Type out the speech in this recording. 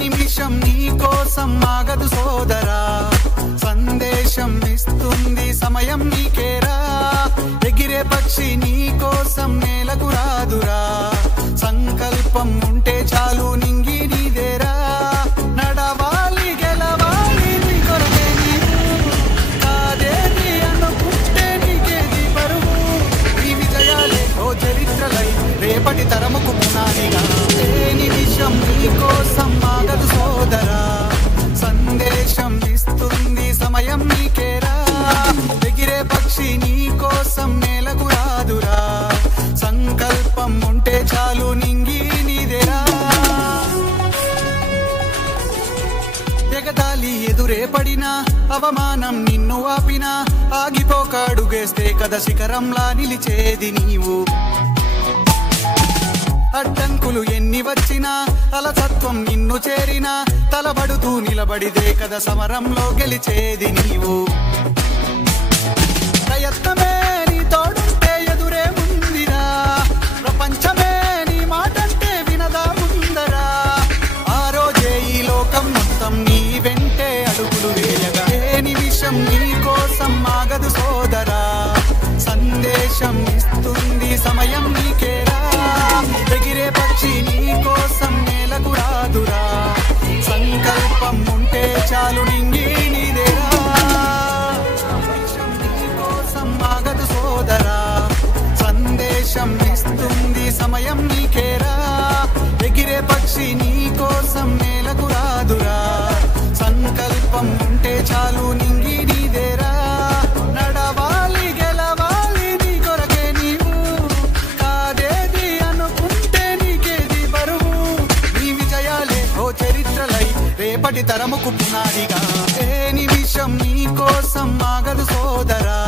నిమిషం నీ కోసం ఆగదు సోదరా, సందేశం ఇస్తుంది సమయం నీకేరా. ఎగిరే పక్షి నీ కోసం నేలకు రాదురా, సంకల్పం ఉంటే చాలు నింగి నీదేరా. నడవాలి గెలవాలి నీ కొరకే నీవు, కాదేది అనుకుంటే నీకేది పరువు. ఈ విజయాలే ఓ చరిత్రలై రేపటి తరముకు పునాదిగా. ఏ నిమిషం నీ కోసం ఆగదు సోదరా, సందేశం ఇస్తుంది సమయం నీకేరా. ఎగిరే పక్షి నీ కోసం నేలకు రాదురా, సంకల్పం ఉంటే చాలు నింగి నీదేరా. ఎగతాళి ఎదురే పడినా, అవమానం నిన్ను ఆపినా, ఆగిపోక అడుగేస్తే కదా శిఖరంలా నిలిచేది నీవు. అడ్డంకులు ఎన్ని వచ్చినా, అలసత్వం నిన్ను చేరినా, తలబడుతూ నిలబడితే కదా సమరంలో గెలిచేది నీవు. ప్రయత్నమే నీ తోడుంటే ఎదురే ముందిరా, ప్రపంచమే నీ మాటంటే వినదా ముందరా. ఆ రోజే ఈ లోకం మొత్తం నీ వెంటే అడుగులు వేయగా. ఏ నిమిషం నీ కోసం ఆగదు సోదరా, సందేశం ఇస్తుంది సమయం నీకేరా. ఎగిరే పక్షి నీ కోసం నేలకు రాదురా, సంకల్పం ఉంటే చాలు నింగి నీదేరా. నీ కోసం ఆగదు సోదరా, సందేశం ఇస్తుంది సమయం నీకేరా. ఎగిరే పక్షి నీ కోసం నేలకు రాదురా, సంకల్పం ఉంటే చాలు నింగి నీదేరా. నడవాలి గెలవాలి నీ కొరకే నీవు, కాదేది అనుకుంటే నీకేది బరువు. నీ విజయాలే ఓ చరిత్రలై రేపటి తరముకు పునాదిగా. ఏ నిమిషం నీ కోసం ఆగదు సోదరా,